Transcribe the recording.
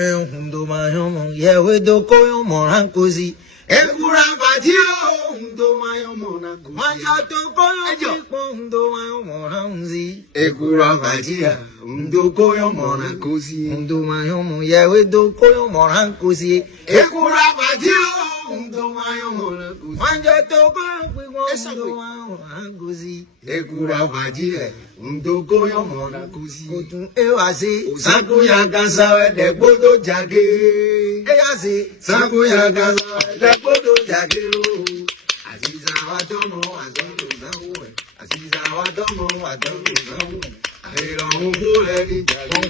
Hundo mayomo yewe doko yo moran kozi ekura patio hundo mayomo na kozi manja toko yo hundo mayomo ranzi ekura patia hundo koyo moran kozi hundo mayomo yewe doko yo moran kozi ekura patio hundo mayomo na kozi manja toko hundo mayomo ranzi ekura patia hundo koyo moran kozi kotun ewase sakuya kansa de bodo jage eyase sakuya kansa de bodo jage lo aziza wadomo azodo zawo aziza wadomo azodo zawo ahero ngole ni jage